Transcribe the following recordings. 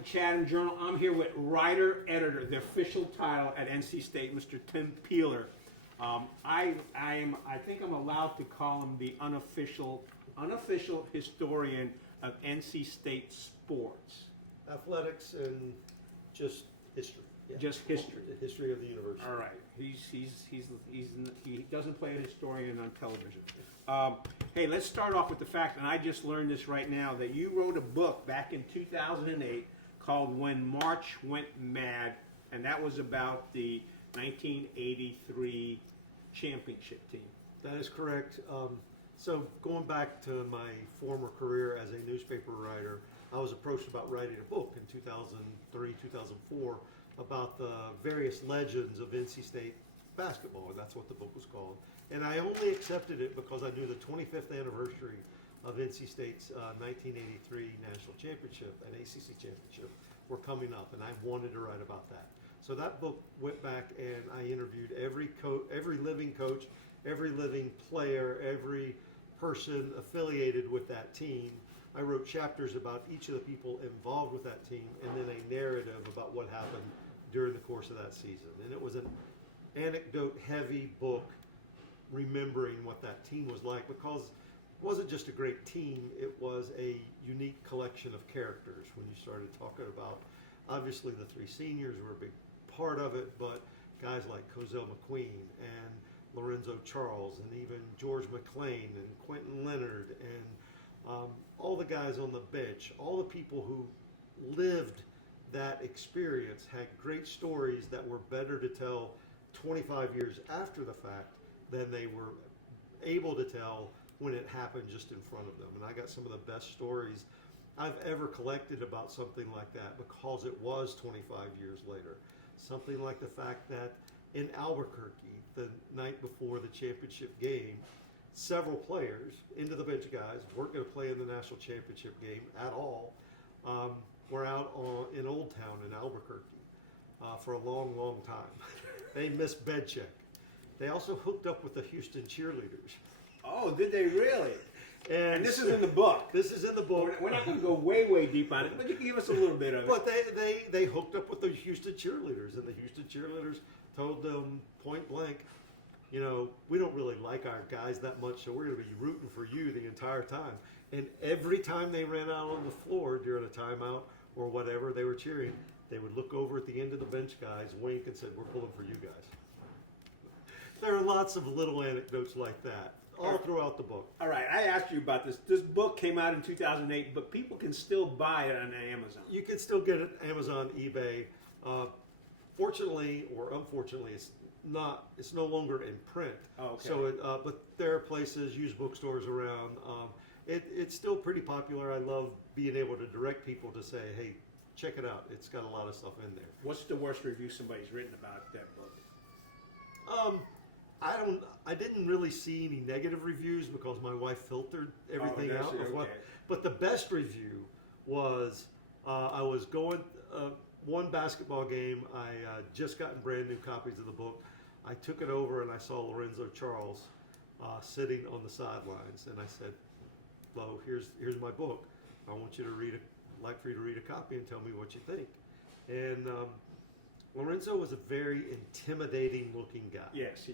the Chatham Journal. I'm here with writer-editor, the official title at NC State, Mr. Tim Peeler. I think I'm allowed to call him the unofficial historian of NC State sports. Athletics and just history. Yeah. Just history. The history of the university. All right. He doesn't play a historian on television. Hey, let's start off with the fact, and I just learned this right now, that you wrote a book back in 2008 called When March Went Mad, and that was about the 1983 championship team. That is correct. So going back to my former career as a newspaper writer, I was approached about writing a book in 2003, 2004 about the various legends of NC State basketball, and that's what the book was called. And I only accepted it because I knew the 25th anniversary of NC State's 1983 national championship and ACC championship were coming up, and I wanted to write about that. So that book went back, and I interviewed every living coach, every living player, every person affiliated with that team. I wrote chapters about each of the people involved with that team, and then a narrative about what happened during the course of that season. And it was an anecdote-heavy book, remembering what that team was like, because it wasn't just a great team, it was a unique collection of characters. When you started talking about, obviously the three seniors were a big part of it, but guys like Cozell McQueen and Lorenzo Charles and even George McClain and Quentin Leonard and all the guys on the bench, all the people who lived that experience had great stories that were better to tell 25 years after the fact than they were able to tell when it happened just in front of them. And I got some of the best stories I've ever collected about something like that because it was 25 years later. Something like the fact that in Albuquerque, the night before the championship game, several players, into the bench guys, weren't going to play in the national championship game at all, were out in Old Town in Albuquerque for a long, long time. They missed bed check. They also hooked up with the Houston cheerleaders. Oh, did they really? And this so, is in the book. This is in the book. We're not going to go way deep on it, but you can give us a little bit of it. But they hooked up with the Houston cheerleaders, and the Houston cheerleaders told them point blank, you know, we don't really like our guys that much, so we're going to be rooting for you the entire time. And every time they ran out on the floor during a timeout or whatever they were cheering, they would look over at the end of the bench guys, wink, and said, we're pulling for you guys. There are lots of little anecdotes like that all throughout the book. All right, I asked you about this. This book came out in 2008, but people can still buy it on Amazon. You can still get it Amazon, eBay. Fortunately or unfortunately, it's no longer in print. Oh, okay. So, but there are places, used bookstores around. It's still pretty popular. I love being able to direct people to say, hey, check it out. It's got a lot of stuff in there. What's the worst review somebody's written about that book? I didn't really see any negative reviews because my wife filtered everything out. Okay. But the best review was I was going one basketball game. I just gotten brand new copies of the book. I took it over and I saw Lorenzo Charles sitting on the sidelines, and I said, "Lo, here's my book. I want you to like for you to read a copy and tell me what you think." And Lorenzo was a very intimidating looking guy. Yes,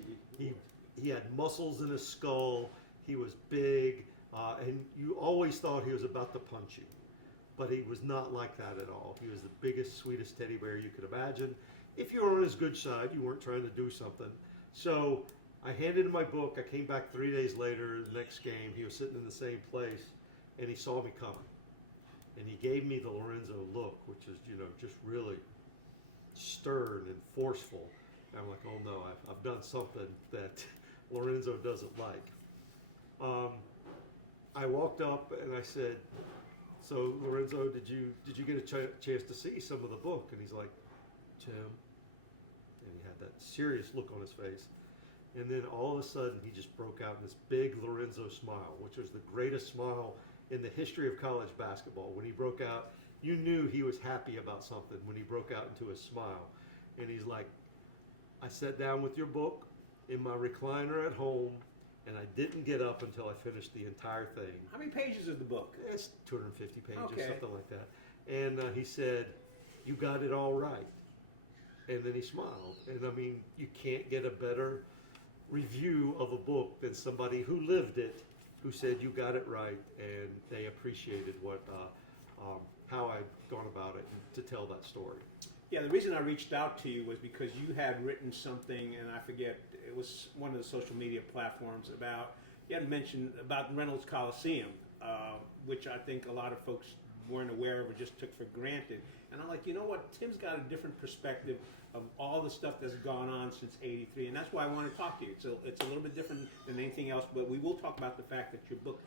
he had muscles in his skull. He was big, and you always thought he was about to punch you. But he was not like that at all. He was the biggest, sweetest teddy bear you could imagine. If you were on his good side, you weren't trying to do something. So I handed him my book. I came back 3 days later, the next game. He was sitting in the same place, and he saw me coming. And he gave me the Lorenzo look, which is, just really stern and forceful. And I'm like, oh no, I've done something that Lorenzo doesn't like. I walked up and I said, so Lorenzo, did you get a chance to see some of the book? And he's like, Tim, and he had that serious look on his face. And then all of a sudden he just broke out in this big Lorenzo smile, which was the greatest smile in the history of college basketball. When he broke out, you knew he was happy about something when he broke out into a smile. And he's like, I sat down with your book in my recliner at home, and I didn't get up until I finished the entire thing. How many pages is the book? It's 250 pages, Okay. something like that. And he said, "You got it all right." And then he smiled. And I mean, you can't get a better review of a book than somebody who lived it, who said you got it right, and they appreciated what how I'd gone about it to tell that story. Yeah, the reason I reached out to you was because you had written something, and I forget, it was one of the social media platforms about, you had mentioned about Reynolds Coliseum, which I think a lot of folks weren't aware of or just took for granted. And I'm like, you know what, Tim's got a different perspective of all the stuff that's gone on since '83, and that's why I want to talk to you. So it's a little bit different than anything else, but we will talk about the fact that your book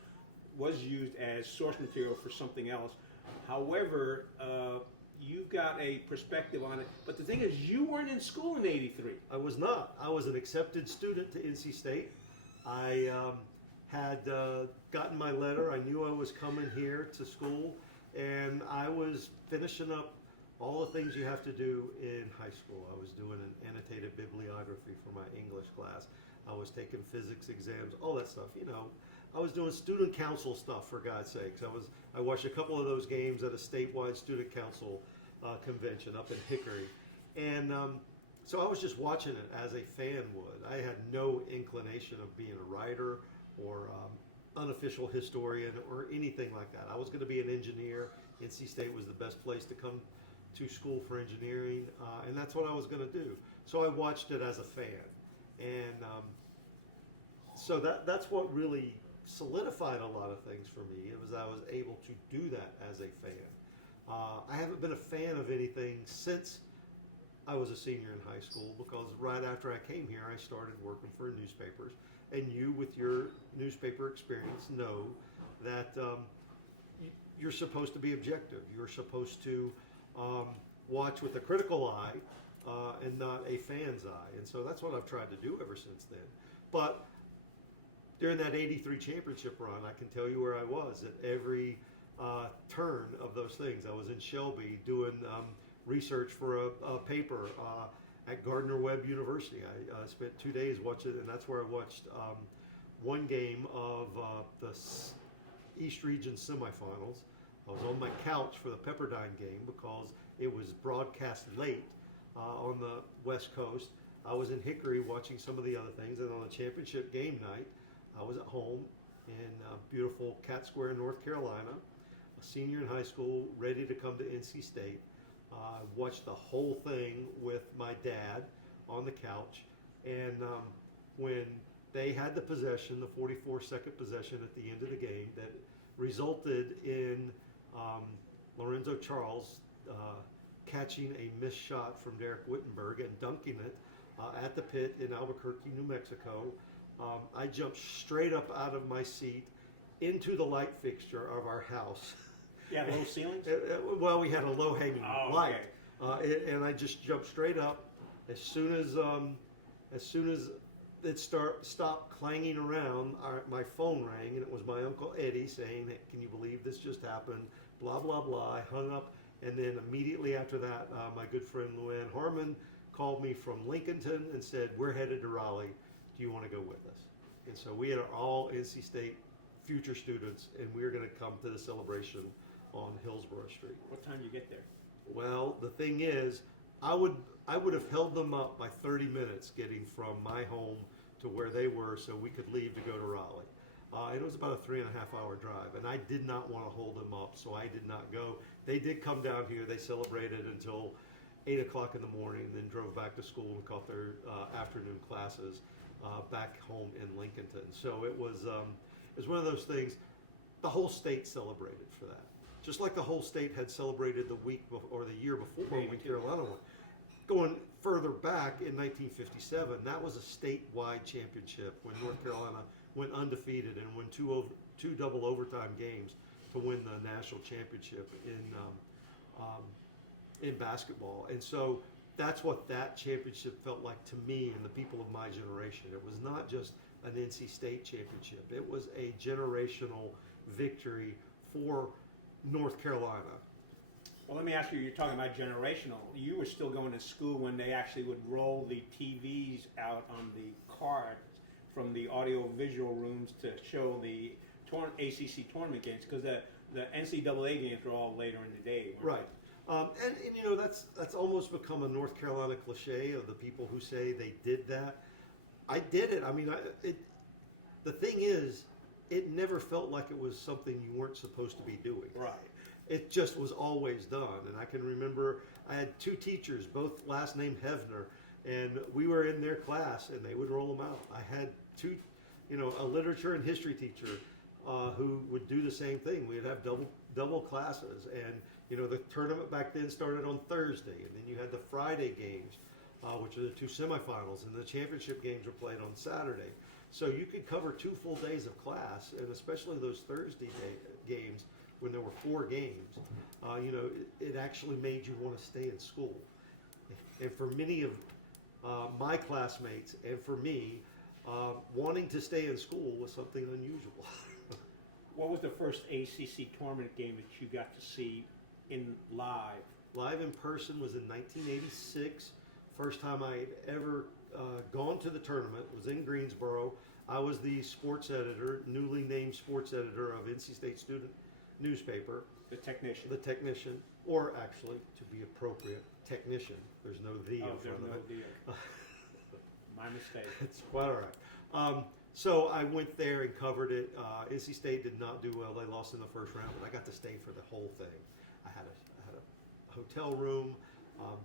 was used as source material for something else. However, you've got a perspective on it. But the thing is, you weren't in school in '83. I was not. I was an accepted student to NC State. I had gotten my letter. I knew I was coming here to school, and I was finishing up all the things you have to do in high school. I was doing an annotated bibliography for my English class. I was taking physics exams, all that stuff. You know, I was doing student council stuff, for God's sakes. I watched a couple of those games at a statewide student council convention up in Hickory, and so I was just watching it as a fan would. I had no inclination of being a writer or unofficial historian or anything like that. I was going to be an engineer. NC State was the best place to come to school for engineering, and that's what I was going to do. So I watched it as a fan, and so that's what really solidified a lot of things for me. It was I was able to do that as a fan. I haven't been a fan of anything since I was a senior in high school, because right after I came here, I started working for newspapers. And you, with your newspaper experience, know that you're supposed to be objective. You're supposed to watch with a critical eye and not a fan's eye. And so that's what I've tried to do ever since then. But during that '83 championship run, I can tell you where I was at every turn of those things. I was in Shelby doing research for a paper at Gardner-Webb University. I spent 2 days watching, and that's where I watched one game of the East Region semifinals. I was on my couch for the Pepperdine game because it was broadcast late on the West Coast. I was in Hickory watching some of the other things, and on the championship game night, I was at home in beautiful Cat Square, North Carolina, a senior in high school, ready to come to NC State. Watched the whole thing with my dad on the couch, and when they had the possession, the 44-second possession at the end of the game, that resulted in Lorenzo Charles catching a missed shot from Derek Wittenberg and dunking it at the pit in Albuquerque, New Mexico. I jumped straight up out of my seat into the light fixture of our house. You had low ceilings? Well, we had a low-hanging light, and I just jumped straight up. As soon as it stopped clanging around, my phone rang, and it was my Uncle Eddie saying, "Hey, can you believe this just happened? Blah, blah, blah." I hung up, and then immediately after that, my good friend Luann Harmon called me from Lincolnton and said, "We're headed to Raleigh. Do you want to go with us?" And so we had all NC State future students, and we were going to come to the celebration on Hillsborough Street. What time did you get there? Well, the thing is, I would have held them up by 30 minutes getting from my home to where they were so we could leave to go to Raleigh. It was about a 3.5-hour drive, and I did not want to hold them up, so I did not go. They did come down here. They celebrated until 8 o'clock in the morning, and then drove back to school and caught their afternoon classes back home in Lincolnton. So it was one of those things. The whole state celebrated for that. Just like the whole state had celebrated the week or the year before when Carolina won. Going further back in 1957, that was a statewide championship when North Carolina went undefeated and won two double overtime games to win the national championship in basketball. And so that's what that championship felt like to me and the people of my generation. It was not just an NC State championship. It was a generational victory for North Carolina. Well, let me ask you, you're talking about generational. You were still going to school when they actually would roll the TVs out on the cards from the audio-visual rooms to show the ACC tournament games, because the NCAA games were all later in the day. weren't Right. And you know, that's almost become a North Carolina cliche of the people who say they did that. I did it. I mean, the thing is, it never felt like it was something you weren't supposed to be doing. they? Right. It just was always done. And I can remember I had two teachers, both last name Hefner, and we were in their class and they would roll them out. I had two, you know, a literature and history teacher who would do the same thing. We'd have double classes, and you know, the tournament back then started on Thursday, and then you had the Friday games, which are the two semifinals, and the championship games were played on Saturday. So you could cover 2 full days of class, and especially those Thursday games when there were 4 games. You know, it actually made you want to stay in school. And for many of my classmates, and for me, wanting to stay in school was something unusual. What was the first ACC tournament game that you got to see in live? Live in person was in 1986. First time I had ever gone to the tournament was in Greensboro. I was the sports editor, newly named sports editor of NC State student newspaper. The technician. The technician, or actually, to be appropriate, technician. There's no "the" in Oh, there's front no of it. deal. My mistake. It's quite all right. So I went there and covered it. NC State did not do well. They lost in the first round, but I got to stay for the whole thing. I had a hotel room.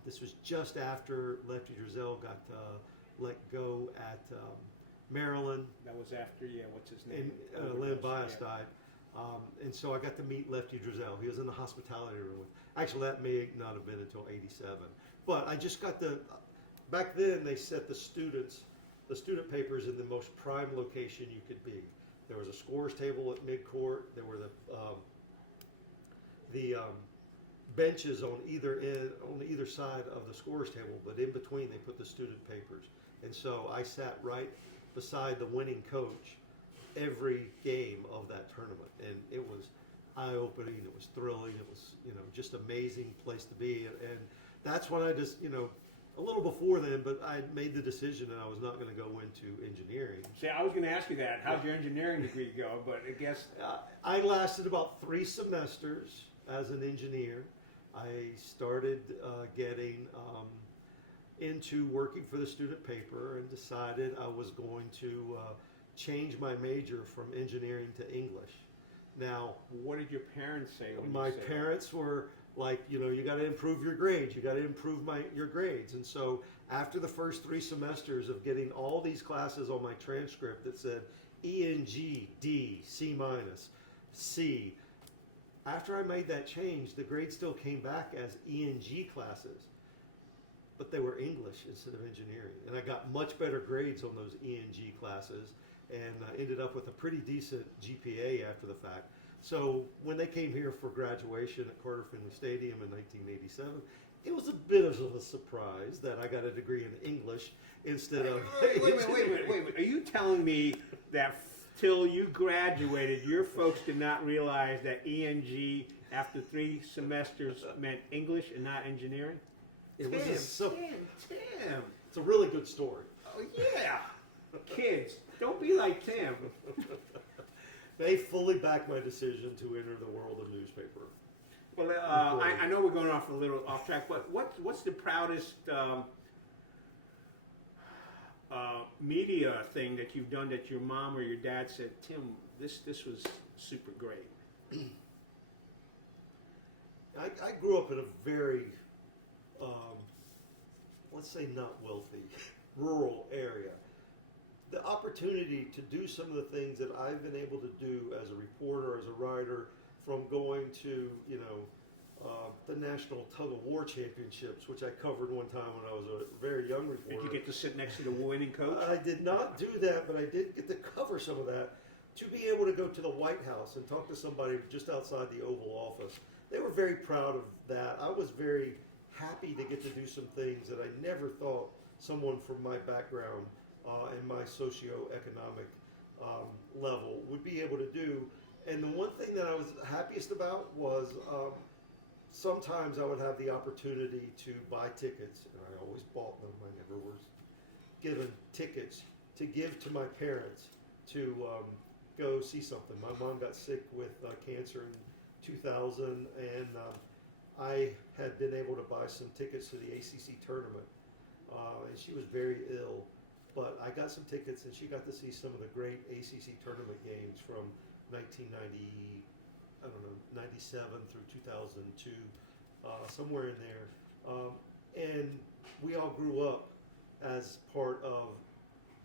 This was just after Lefty Driesell got let go at Maryland, That was after, what's his name? and Lynn Bias Yeah. died. And so I got to meet Lefty Driesell. He was in the hospitality room. Actually, that may not have been until '87. But I just got the. Back then, they set the student papers in the most prime location you could be. There was a scores table at midcourt. There were the benches on either side of the scores table, but in between they put the student papers. And so I sat right beside the winning coach every game of that tournament, and it was eye-opening. It was thrilling. It was, you know, just amazing place to be. And that's when I just, you know, a little before then, but I made the decision that I was not going to go into engineering. See, I was going to ask you that. How'd your engineering degree go? But I guess I lasted about 3 semesters as an engineer. I started getting into working for the student paper and decided I was going to change my major from engineering to English. Now, what did your parents say when my you said parents were like, you know, you got to improve your grades. You got to improve your grades. And so after the first 3 semesters of getting all these classes on my transcript that said ENG, D, C minus, C, after I made that change, the grades still came back as ENG classes, but they were English instead of engineering. And I got much better grades on those ENG classes and ended up with a pretty decent GPA after the fact. So when they came here for graduation at Carter Finley Stadium in 1987, it was a bit of a surprise that I got a degree in English instead of. Wait a minute. Are you telling me that till you graduated, your folks did not realize that ENG after 3 semesters meant English and not engineering? Tim. It's a really good story. Oh yeah, kids, don't be like Tim. They fully backed my decision to enter the world of newspaper. Well, I know we're going off a little off track, but what's the proudest media thing that you've done that your mom or your dad said, Tim, this was super great? I grew up in a very, let's say not wealthy, rural area. The opportunity to do some of the things that I've been able to do as a reporter, as a writer, from going to, you know, the National Tug of War Championships, which I covered one time when I was a very young reporter. Did you get to sit next to the winning coach? I did not do that, but I did get to cover some of that. To be able to go to the White House and talk to somebody just outside the Oval Office, they were very proud of that. I was very happy to get to do some things that I never thought someone from my background and my socioeconomic level would be able to do. And the one thing that I was happiest about was sometimes I would have the opportunity to buy tickets, and I always bought them. I never was given tickets to give to my parents to go see something. My mom got sick with cancer in 2000, and I had been able to buy some tickets to the ACC tournament, and she was very ill, but I got some tickets, and she got to see some of the great ACC tournament games from 1990, I don't know, 97 through 2002, somewhere in there, and we all grew up as part of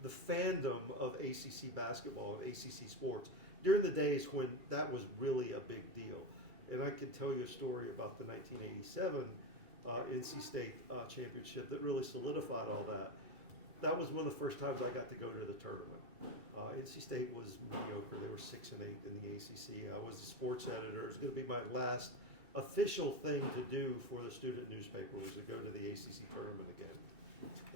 the fandom of ACC basketball and ACC sports during the days when that was really a big deal. And I can tell you a story about the 1987 NC State championship that really solidified all that. That was one of the first times I got to go to the tournament. NC State was mediocre. They were 6-8 in the ACC. I was the sports editor. It was going to be my last official thing to do for the student newspaper was to go to the ACC tournament again.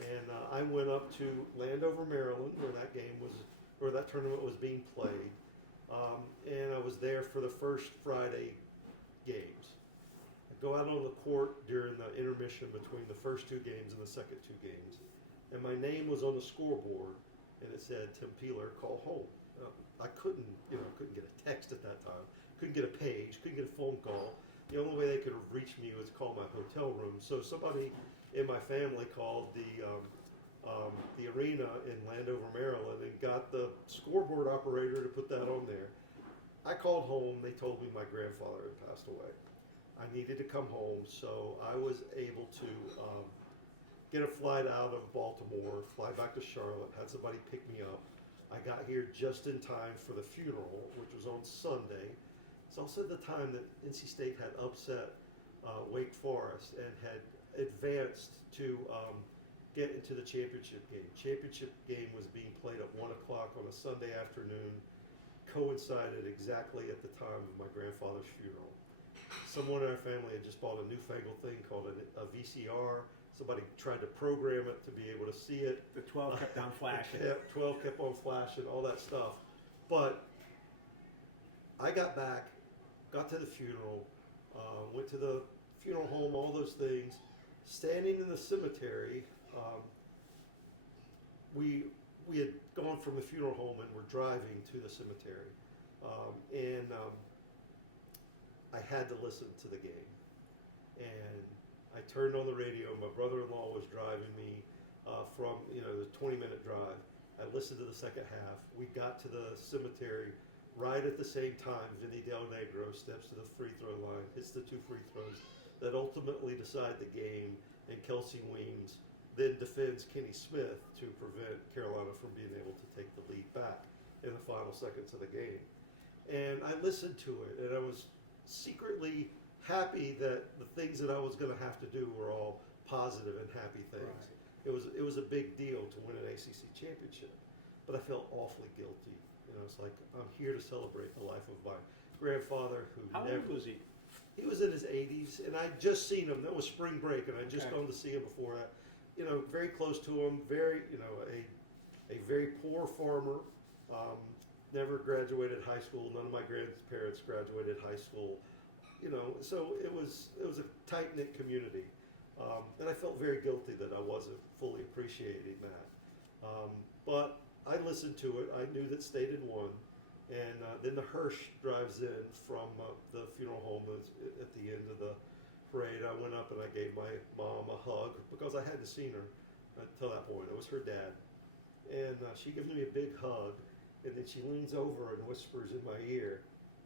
And I went up to Landover, Maryland, where that tournament was being played. And I was there for the first Friday games. I go out on the court during the intermission between the first two games and the second two games. And my name was on the scoreboard, and it said, Tim Peeler, call home. I couldn't get a text at that time. Couldn't get a page, couldn't get a phone call. The only way they could have reached me was call my hotel room. So somebody in my family called the arena in Landover, Maryland, and got the scoreboard operator to put that on there. I called home. They told me my grandfather had passed away. I needed to come home, so I was able to get a flight out of Baltimore, fly back to Charlotte, had somebody pick me up. I got here just in time for the funeral, which was on Sunday. It's also the time that NC State had upset Wake Forest and had advanced to get into the championship game. Championship game was being played at 1 o'clock on a Sunday afternoon, coincided exactly at the time of my grandfather's funeral. Someone in our family had just bought a newfangled thing called a VCR. Somebody tried to program it to be able to see it. The 12 kept on flashing. 12 kept on flashing, all that stuff. But I got back, got to the funeral, went to the funeral home, all those things. Standing in the cemetery, we had gone from the funeral home and were driving to the cemetery. And I had to listen to the game. And I turned on the radio. My brother-in-law was driving me from the 20-minute drive. I listened to the second half. We got to the cemetery right at the same time. Vinny Del Negro steps to the free throw line, hits the two free throws that ultimately decide the game, and Kelsey Weems then defends Kenny Smith to prevent Carolina from being able to take the lead back in the final seconds of the game. And I listened to it, and I was secretly happy that the things that I was going to have to do were all positive and happy things. Right. It was a big deal to win an ACC championship, but I felt awfully guilty. It's like I'm here to celebrate the life of my grandfather who How old was he? He was in his 80s, and I'd just seen him. That was spring break, and I'd just gone to see him before that. Very close to him. Very, a very poor farmer. Never graduated high school. None of my grandparents graduated high school. So it was a tight knit community, and I felt very guilty that I wasn't fully appreciating that. But I listened to it. I knew that State had won. And then the hearse drives in from the funeral home at the end of the parade. I went up and I gave my mom a hug because I hadn't seen her until that point. It was her dad. And she gives me a big hug, and then she leans over and whispers in my ear,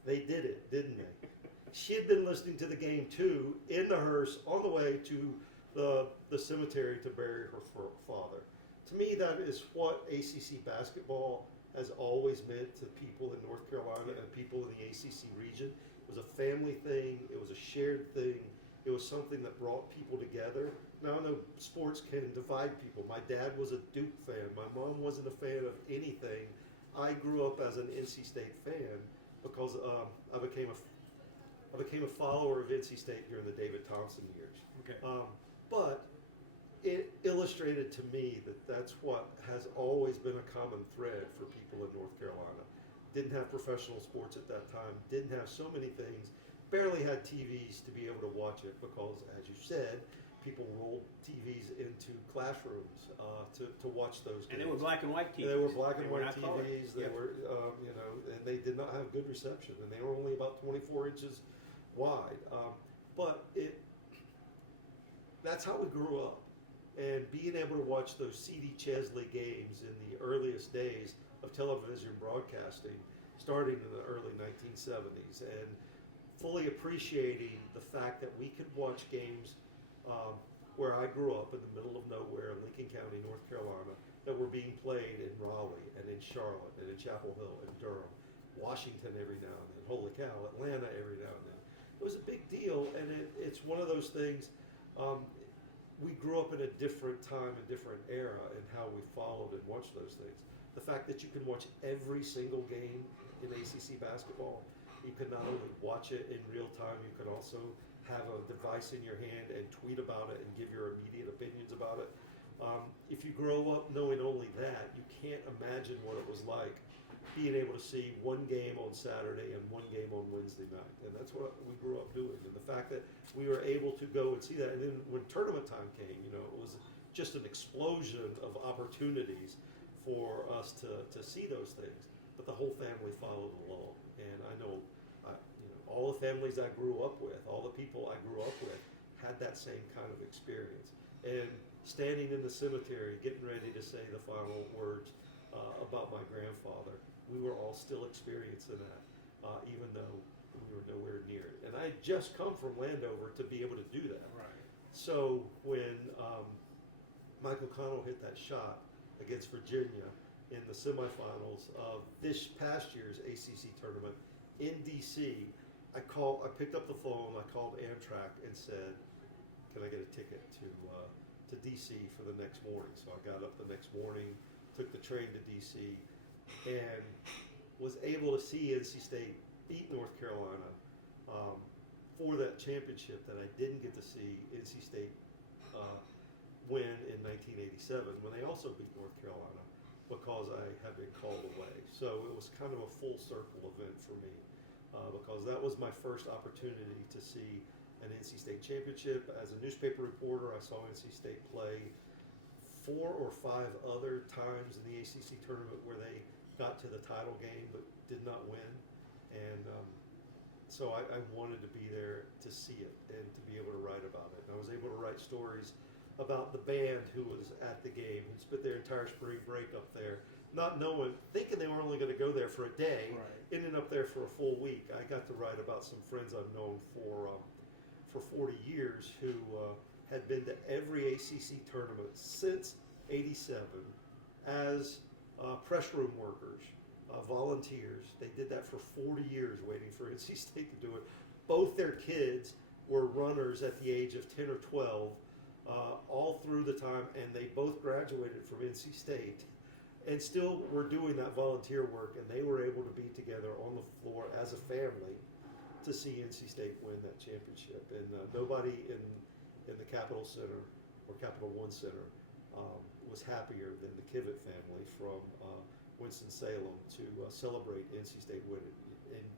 "They did it, didn't they?" She had been listening to the game too in the hearse on the way to the cemetery to bury her father. To me, that is what ACC basketball has always meant to people in North Carolina and people in the ACC region. It was a family thing. It was a shared thing. It was something that brought people together. Now I know sports can divide people. My dad was a Duke fan. My mom wasn't a fan of anything. I grew up as an NC State fan because I became a follower of NC State during the David Thompson years. Okay. But it illustrated to me that that's what has always been a common thread for people in North Carolina. Didn't have professional sports at that time, didn't have so many things, barely had TVs to be able to watch it because, as you said, people rolled TVs into classrooms to watch those games. And they were black and white TVs. They were black and white TVs. They were, and they did not have good reception, and they were only about 24 inches wide. But that's how we grew up. And being able to watch those C.D. Chesley games in the earliest days of television broadcasting, starting in the early 1970s, and fully appreciating the fact that we could watch games where I grew up in the middle of nowhere in Lincoln County, North Carolina, that were being played in Raleigh and in Charlotte and in Chapel Hill and Durham, Washington every now and then, holy cow, Atlanta every now and then. It was a big deal, and it's one of those things. We grew up in a different time, a different era, in how we followed and watched those things. The fact that you can watch every single game in ACC basketball, you can not only watch it in real time, you can also have a device in your hand and tweet about it and give your immediate opinions about it. If you grow up knowing only that, you can't imagine what it was like being able to see one game on Saturday and one game on Wednesday night. And that's what we grew up doing. And the fact that we were able to go and see that. And then when tournament time came, it was just an explosion of opportunities for us to see those things. But the whole family followed along. And I know, all the families I grew up with, all the people I grew up with, had that same kind of experience. And standing in the cemetery, getting ready to say the final words about my grandfather, we were all still experiencing that, even though we were nowhere near it. And I had just come from Landover to be able to do that. Right. So when Michael Connell hit that shot against Virginia in the semifinals of this past year's ACC tournament in D.C., I picked up the phone, I called Amtrak and said, can I get a ticket to D.C. for the next morning? So I got up the next morning, took the train to D.C., and was able to see NC State beat North Carolina for that championship that I didn't get to see NC State win in 1987 when they also beat North Carolina because I had been called away. So it was kind of a full circle event for me because that was my first opportunity to see an NC State championship. As a newspaper reporter, I saw NC State play 4 or 5 other times in the ACC tournament where they got to the title game but did not win. And so I wanted to be there to see it and to be able to write about it. And I was able to write stories about the band who was at the game, who spent their entire spring break up there, not knowing, thinking they were only going to go there for a day, right. Ended up there for a full week. I got to write about some friends I've known for 40 years who had been to every ACC tournament since '87 as press room workers, volunteers. They did that for 40 years waiting for NC State to do it. Both their kids were runners at the age of 10 or 12 all through the time, and they both graduated from NC State and still were doing that volunteer work, and they were able to be together on the floor as a family to see NC State win that championship. And nobody in the Capital Center or Capital One Center was happier than the Kivett family from Winston-Salem to celebrate NC State winning. And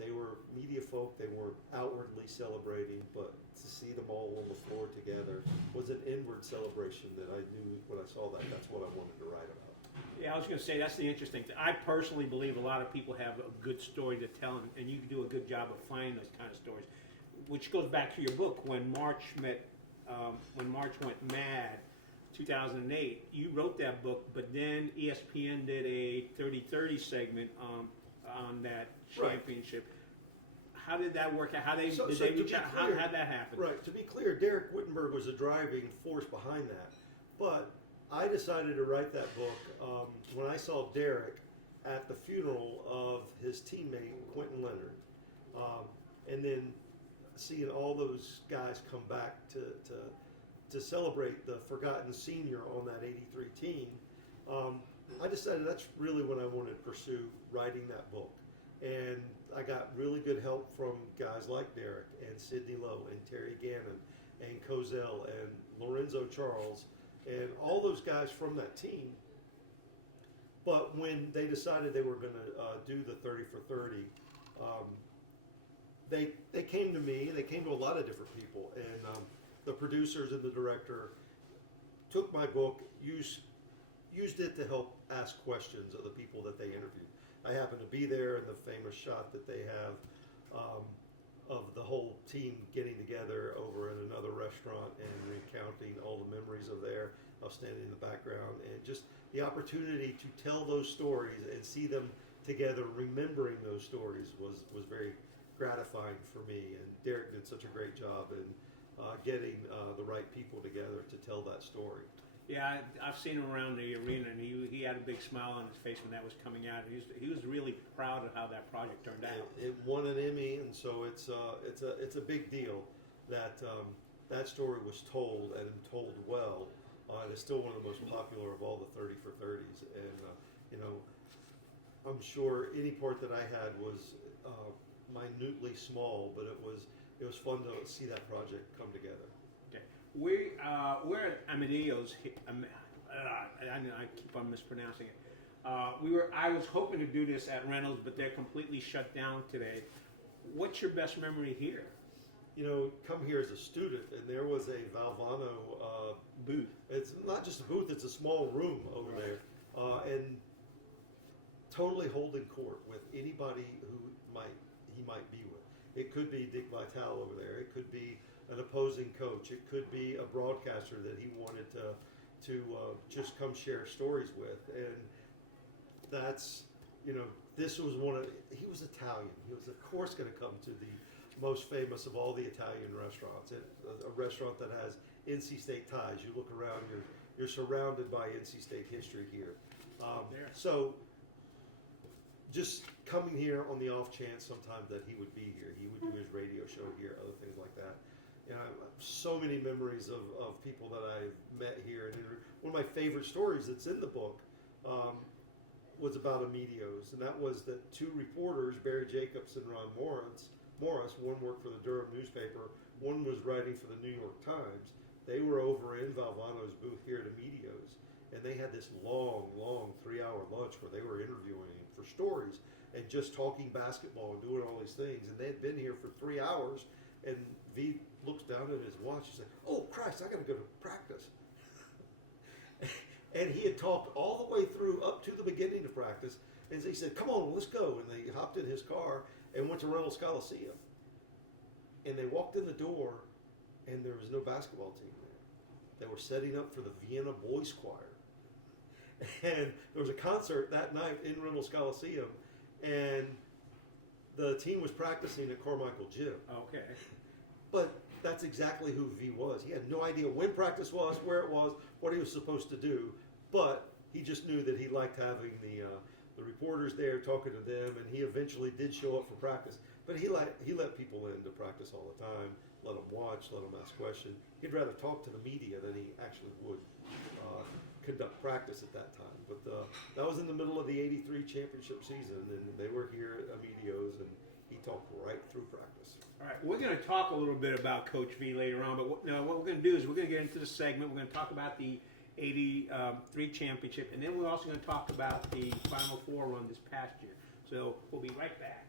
they were media folk, they weren't outwardly celebrating, but to see them all on the floor together was an inward celebration that I knew when I saw that, that's what I wanted to write about. Yeah, I was going to say, that's the interesting thing. I personally believe a lot of people have a good story to tell, and you do a good job of finding those kind of stories, which goes back to your book, When March Went Mad, 2008. You wrote that book, but then ESPN did a 30-30 segment on that championship. Right. How did that work out? How did they reach out? How did that happen? Right. To be clear, Derek Wittenberg was a driving force behind that. But I decided to write that book when I saw Derek at the funeral of his teammate, Quentin Leonard. And then seeing all those guys come back to celebrate the forgotten senior on that 83 team, I decided that's really what I wanted to pursue, writing that book. And I got really good help from guys like Derek and Sidney Lowe and Terry Gannon and Cozell and Lorenzo Charles and all those guys from that team. But when they decided they were going to do the 30 for 30, they came to me. They came to a lot of different people, and the producers and the director took my book, used it to help ask questions of the people that they interviewed. I happened to be there in the famous shot that they have of the whole team getting together over at another restaurant and recounting all the memories of there. I was standing in the background, and just the opportunity to tell those stories and see them together, remembering those stories was very gratifying for me. And Derek did such a great job in getting the right people together to tell that story. Yeah, I've seen him around the arena, and he had a big smile on his face when that was coming out. He was really proud of how that project turned out. It won an Emmy, and so it's a big deal that that story was told and told well. And it's still one of the most popular of all the 30 for 30s. And you know, I'm sure any part that I had was minutely small, but it was fun to see that project come together. Okay. We're at Amedeo's. I keep on mispronouncing it. I was hoping to do this at Reynolds, but they're completely shut down today. What's your best memory here? You know, come here as a student, and there was a Valvano Booth. It's not just a booth; it's a small room over Right. there, and totally holding court with anybody who he might be with. It could be Dick Vitale over there. It could be an opposing coach. It could be a broadcaster that he wanted to just come share stories with. And that's, you know, this was he was Italian. He was, of course, going to come to the most famous of all the Italian restaurants. A restaurant that has NC State ties. You look around, you're surrounded by NC State history here. So just coming here on the off chance sometime that he would be here, he would do his radio show here, other things like that. You know, so many memories of people that I've met here. And one of my favorite stories that's in the book was about Amedio's, and that was that two reporters, Barry Jacobs and Ron Morris, one worked for the Durham newspaper, one was writing for the New York Times. They were over in Valvano's booth here at Amedio's, and they had this long 3-hour lunch where they were interviewing him for stories and just talking basketball and doing all these things. And they had been here for 3 hours, and V looks down at his watch and said, "Oh, Christ, I got to go to practice." And he had talked all the way through up to the beginning of practice, and he said, "Come on, let's go." And they hopped in his car and went to Reynolds Coliseum. And they walked in the door, and there was no basketball team there. They were setting up for the Vienna Boys Choir. And there was a concert that night in Reynolds Coliseum, and the team was practicing at Carmichael Gym. Okay. But that's exactly who V was. He had no idea when practice was, where it was, what he was supposed to do, but he just knew that he liked having the reporters there, talking to them, and he eventually did show up for practice. But he let people in to practice all the time, let them watch, let them ask questions. He'd rather talk to the media than he actually would conduct practice at that time. But that was in the middle of the '83 championship season, and they were here at Amedio's, and he talked right through practice. All right, we're going to talk a little bit about Coach V later on, but what we're going to do is we're going to get into the segment. We're going to talk about the '83 championship, and then we're also going to talk about the Final Four run this past year. So we'll be right back.